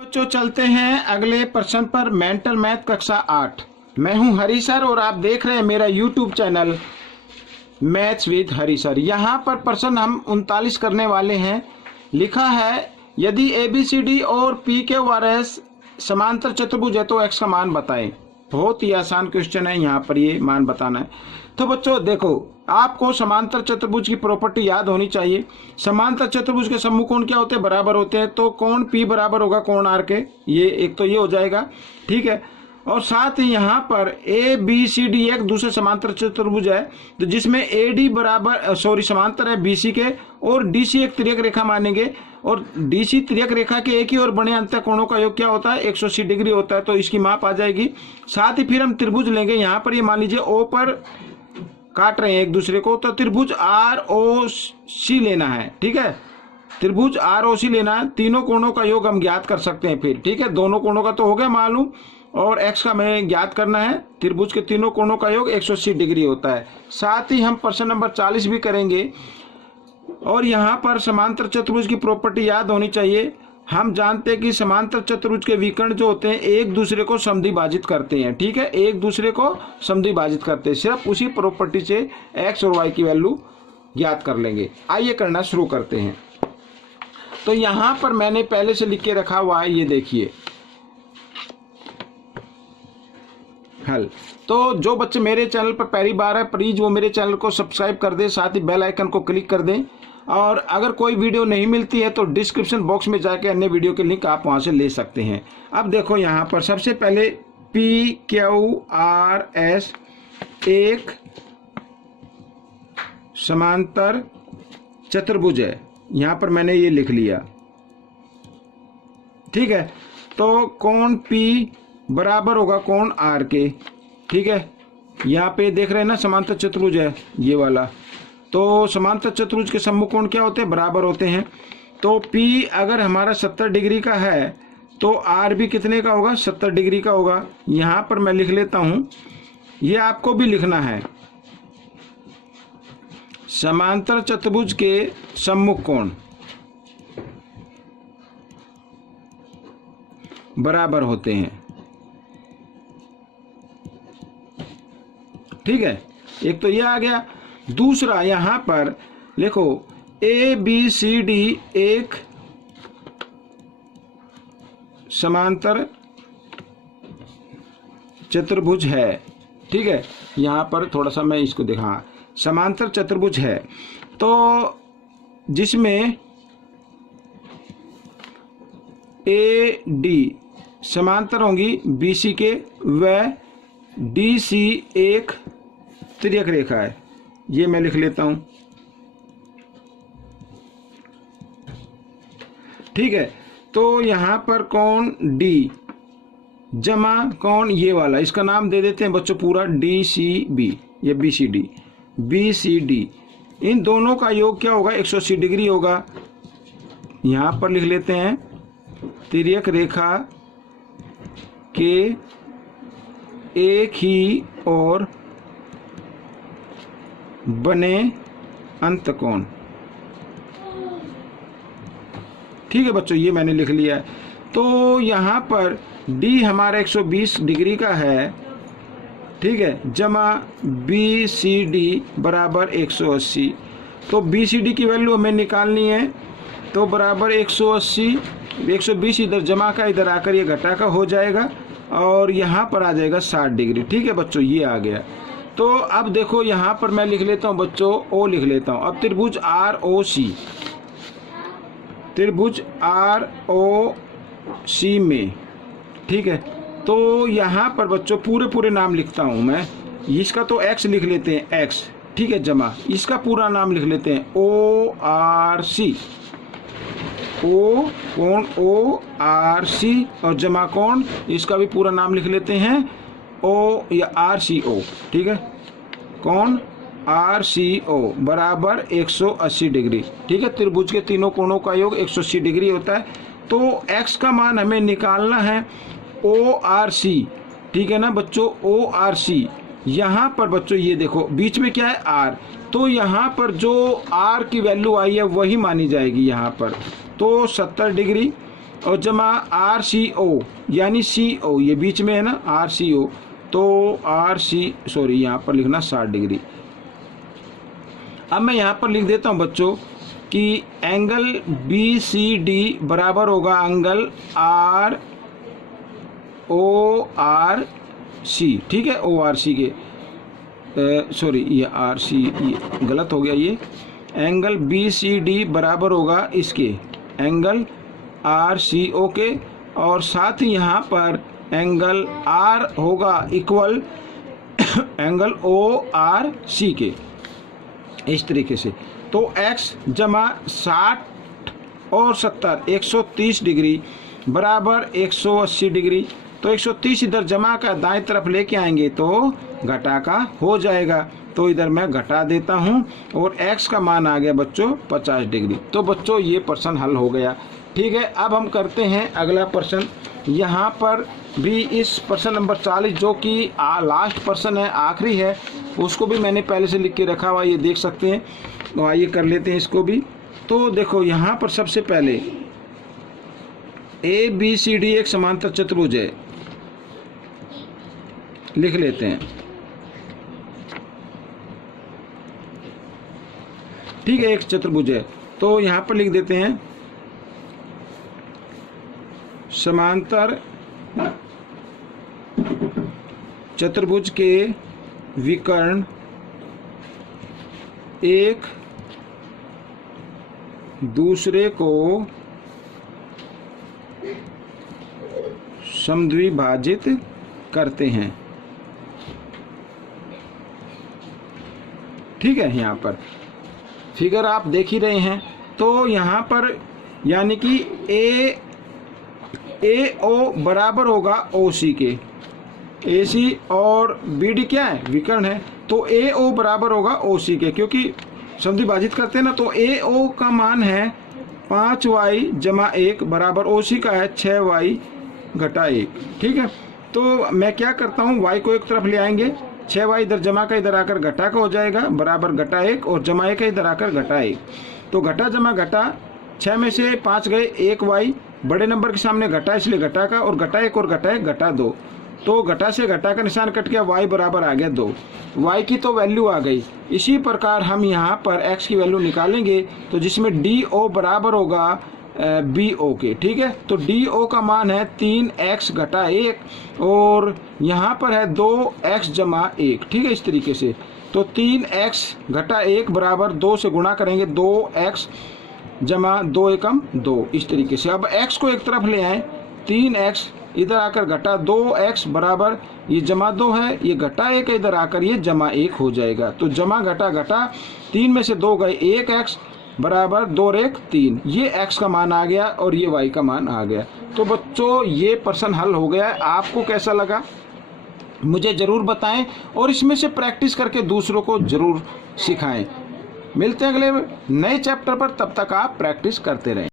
बच्चों चलते हैं अगले प्रश्न पर। मेंटल मैथ कक्षा 8। मैं हूं हरी सर और आप देख रहे हैं मेरा YouTube channel maths with Hari sir. यहाँ पर प्रश्न हम 39 करने वाले हैं। लिखा है यदि ABCD और PQRS समांतर चतुर्भुज है तो x का मान बताएं। बहुत ही आसान क्वेश्चन है, यहाँ पर ये मान बताना है। तो बच्चों देखो, आपको समांतर चतुर्भुज की प्रॉपर्टी याद होनी चाहिए। समांतर चतुर्भुज के समूह कोण क्या होते हैं? बराबर होते हैं। तो कोण P बराबर होगा कोण R के। ये एक तो ये हो जाएगा, ठीक है। और साथ ही यहाँ पर ABCD एक दूसरे समांतर चतुर्भुज है, तो जिसमें AD बराबर समांतर है BC के, और DC एक तिर्यक रेखा मानेंगे। और DC तिर्यक रेखा के एक ही और बने अंत कोणों का योग क्या होता है? 180 डिग्री होता है। तो इसकी माप आ जाएगी। साथ ही फिर हम त्रिभुज लेंगे। यहाँ पर ये मान लीजिए O पर काट रहे हैं एक दूसरे को, तो त्रिभुज ROC लेना है, ठीक है। त्रिभुज ROC लेना है। तीनों कोणों का योग हम ज्ञात कर सकते हैं फिर, ठीक है। दोनों कोणों का तो हो गया मालूम, और x का हमें ज्ञात करना है। त्रिभुज के तीनों कोणों का योग 180 डिग्री होता है। साथ ही हम प्रश्न नंबर 40 भी करेंगे। और यहाँ पर समांतर चतुर्भुज की प्रॉपर्टी याद होनी चाहिए। हम जानते हैं कि समांतर चतुर्भुज के विकर्ण जो होते हैं एक दूसरे को समद्विभाजित करते हैं, ठीक है। एक दूसरे को समद्विभाजित करते हैं। सिर्फ उसी प्रॉपर्टी से x और y की वैल्यू ज्ञात कर लेंगे। आइए करना शुरू करते हैं। तो यहाँ पर मैंने पहले से लिख के रखा हुआ है, ये देखिए हल। तो जो बच्चे मेरे चैनल पर पहली बार है, प्लीज वो मेरे चैनल को सब्सक्राइब कर दें, साथ ही बेल आइकन को क्लिक कर दें। और अगर कोई वीडियो नहीं मिलती है तो डिस्क्रिप्शन बॉक्स में जाके अन्य वीडियो के लिंक आप वहां से ले सकते हैं। अब देखो यहाँ पर सबसे पहले PQRS एक समांतर चतुर्भुज है। यहाँ पर मैंने ये लिख लिया, ठीक है। तो कोण P बराबर होगा कोण R के, ठीक है। यहाँ पे देख रहे हैं ना, समांतर चतुर्भुज है ये वाला। तो समांतर चतुर्भुज के सम्मुख कोण क्या होते हैं? बराबर होते हैं। तो P अगर हमारा 70 डिग्री का है तो R भी कितने का होगा? 70 डिग्री का होगा। यहाँ पर मैं लिख लेता हूँ, ये आपको भी लिखना है। समांतर चतुर्भुज के सम्मुख कोण बराबर होते हैं, ठीक है। एक तो ये आ गया। दूसरा यहाँ पर लिखो ABCD एक समांतर चतुर्भुज है, ठीक है। यहाँ पर थोड़ा सा मैं इसको दिखा, समांतर चतुर्भुज है तो जिसमें AD समांतर होंगी BC के, व DC एक तिर्यक रेखा है। ये मैं लिख लेता हूं, ठीक है। तो यहां पर कोण D जमा कोण ये वाला, इसका नाम दे देते हैं बच्चों पूरा DCB, ये BCD। इन दोनों का योग क्या होगा? 180 डिग्री होगा। यहां पर लिख लेते हैं तिर्यक रेखा के एक ही और बने अंत कोण, ठीक है बच्चों। ये मैंने लिख लिया है। तो यहाँ पर D हमारा 120 डिग्री का है, ठीक है, जमा BCD बराबर 180। तो BCD की वैल्यू हमें निकालनी है। तो बराबर 180, 120 इधर जमा का, इधर आकर ये घटा का हो जाएगा, और यहाँ पर आ जाएगा 60 डिग्री, ठीक है बच्चों। ये आ गया। तो अब देखो यहाँ पर मैं लिख लेता हूँ बच्चों, O लिख लेता हूँ। अब त्रिभुज ROC, त्रिभुज ROC में, ठीक है। तो यहाँ पर बच्चों पूरे नाम लिखता हूँ मैं। इसका तो X लिख लेते हैं, X, ठीक है, जमा इसका पूरा नाम लिख लेते हैं ORC, O कोण ORC, और जमा कोण इसका भी पूरा नाम लिख लेते हैं O या RCO, ठीक है। कोण RCO बराबर 180 डिग्री, ठीक है। त्रिभुज के तीनों कोणों का योग 180 डिग्री होता है। तो x का मान हमें निकालना है ORC, ठीक है ना बच्चों। ORC यहाँ पर बच्चों ये देखो बीच में क्या है? R। तो यहाँ पर जो R की वैल्यू आई है वही मानी जाएगी यहाँ पर। तो 70 डिग्री और जमा RCO यानी CO, ये बीच में है ना RCO, तो यहाँ पर लिखना 60 डिग्री। अब मैं यहाँ पर लिख देता हूँ बच्चों कि एंगल BCD बराबर होगा एंगल RORC, ठीक है, ORC के, ये RC, ये गलत हो गया, ये एंगल BCD बराबर होगा इसके एंगल RCO के, और साथ ही यहाँ पर एंगल R होगा इक्वल एंगल ORC के, इस तरीके से। तो x जमा 60 और 70 130 डिग्री बराबर 180 डिग्री। तो 130 इधर जमा का दाएं तरफ लेके आएंगे तो घटा का हो जाएगा, तो इधर मैं घटा देता हूं और x का मान आ गया बच्चों 50 डिग्री। तो बच्चों ये प्रश्न हल हो गया, ठीक है। अब हम करते हैं अगला प्रश्न। यहाँ पर भी इस प्रश्न नंबर 40 जो कि लास्ट प्रश्न है, आखिरी है, उसको भी मैंने पहले से लिख के रखा हुआ, ये देख सकते हैं। तो आइए कर लेते हैं इसको भी। तो देखो यहाँ पर सबसे पहले ABCD एक समांतर चतुर्भुज है, लिख लेते हैं, ठीक है, एक चतुर्भुज है। तो यहाँ पर लिख देते हैं समांतर चतुर्भुज के विकर्ण एक दूसरे को समद्विभाजित करते हैं, ठीक है। यहाँ पर फिगर आप देख ही रहे हैं। तो यहाँ पर यानी कि AO बराबर होगा OC के, AC और BD क्या है, विकर्ण है, तो AO बराबर होगा OC के, क्योंकि समद्विभाजित करते हैं ना। तो AO का मान है 5y जमा 1 बराबर OC का है 6y घटा 1, ठीक है। तो मैं क्या करता हूँ, y को एक तरफ ले आएंगे, 6y इधर जमा का इधर आकर घटा का हो जाएगा बराबर घटा 1, और जमा 1 इधर आकर घटा 1। तो घटा जमा घटा, 6 में से 5 गए, 1y बड़े नंबर के सामने घटा, इसलिए घटा का, और घटा 1 और घटा 1 घटा 2। तो घटा से घटा का निशान कट गया, y बराबर आ गया 2। y की तो वैल्यू आ गई। इसी प्रकार हम यहाँ पर x की वैल्यू निकालेंगे, तो जिसमें DO बराबर होगा BO के, ठीक है। तो DO का मान है 3x घटा 1, और यहाँ पर है 2x जमा 1, ठीक है, इस तरीके से। तो 3x घटा 1 बराबर 2 से गुणा करेंगे, 2x जमा 2 एकम 2, इस तरीके से। अब x को एक तरफ ले आए, 3x इधर आकर घटा 2x बराबर ये जमा 2 है, ये घटा 1 इधर आकर ये जमा 1 हो जाएगा। तो जमा घटा घटा, 3 में से 2 गए, 1x बराबर 2 और 1 3, ये x का मान आ गया और ये y का मान आ गया। तो बच्चों ये प्रश्न हल हो गया है। आपको कैसा लगा मुझे ज़रूर बताएं, और इसमें से प्रैक्टिस करके दूसरों को ज़रूर सिखाएं। मिलते हैं अगले नए चैप्टर पर, तब तक आप प्रैक्टिस करते रहें।